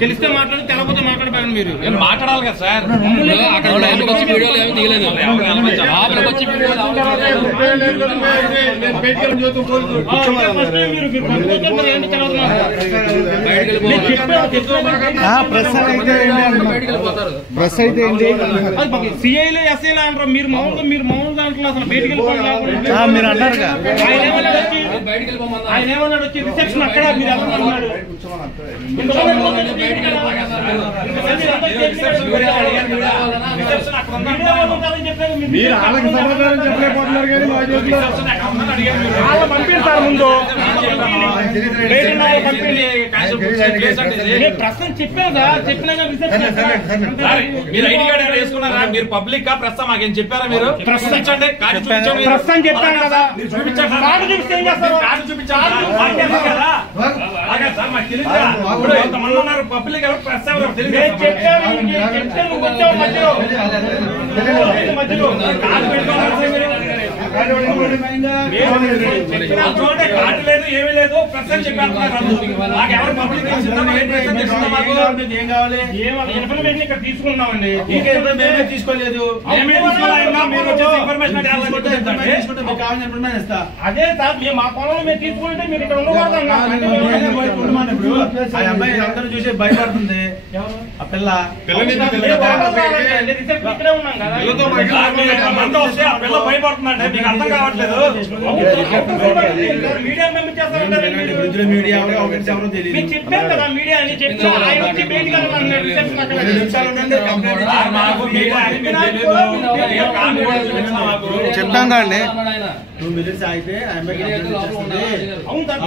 తెలిస్తే మాట్లాడి తెలకపోతే మాట్లాడబోయండి. మీరు మాట్లాడాలి కదా సార్. ప్రెస్ అయితే సిఐలు ఎస్ఐలు అంటారు. మీరు మామూలు దాంట్లో అసలు బయటికి మీరు అన్నారు. ఆయన ఏమన్నాడు వచ్చి రిసెప్షన్ అక్కడ మీరు ఎవరన్నాడు మీరు వాళ్ళకి సమాధానం చెప్పలేకపోతున్నారు కానీ పంపిస్తారు ముందు ప్రశ్న చెప్పాను చెప్పినా మీరు ఐడి కార్డు వేసుకున్నారా? మీరు పబ్లిక్ కా ప్రెస్ మాకేం చెప్పారా? మీరు ప్రశ్నించండి. ప్రశ్న చెప్పాను కదా, చూపించండి. కార్డు చూపిస్తే ఏం చేస్తారు? కార్డు చూపించాలి కదా. సార్ మాకు తెలియదు. కొంతమంది ఉన్నారు పబ్లిక్ ఎవరు ప్రెస్ ఎవరు తెలియదు. కార్డు పెట్టుకోవాలి. కార్డు లేదు ఏమీ లేదు. ప్రెస్ అని చెప్పారు. మాకు ఎవరు పబ్లిక్ ఏం కావాలి? ఇన్ఫర్మేషన్ ఇక్కడ తీసుకున్నామండి. తీసుకోలేదు. అదే సార్ మేము మా పొలంలో మేము తీసుకుంటే మీరు ఇక్కడ ఉండకూడదు. అమ్మాయి అందరూ చూసి భయపడుతుంది. ఆ పిల్ల ఇక్కడే ఉన్నాం కదా. వస్తే ఆ పిల్ల భయపడుతుందండి. మీకు అర్థం కావట్లేదు. మీడియా మేము చేస్తారంటే మీడియా ఎవరో తెలియదు. మీకు చెప్పాను కదా మీడియా అని చెప్పి ఆయన వచ్చి బయటికి చెప్తాం కానీ 2 minutes అయితే అవును సార్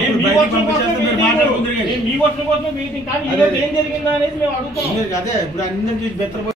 మీ వర్షం కోసం మీటింగ్ కానీ ఏం జరిగిందా అనేది మేము అడుగుతాం. అదే ఇప్పుడు అందరూ చూసి బెత్తర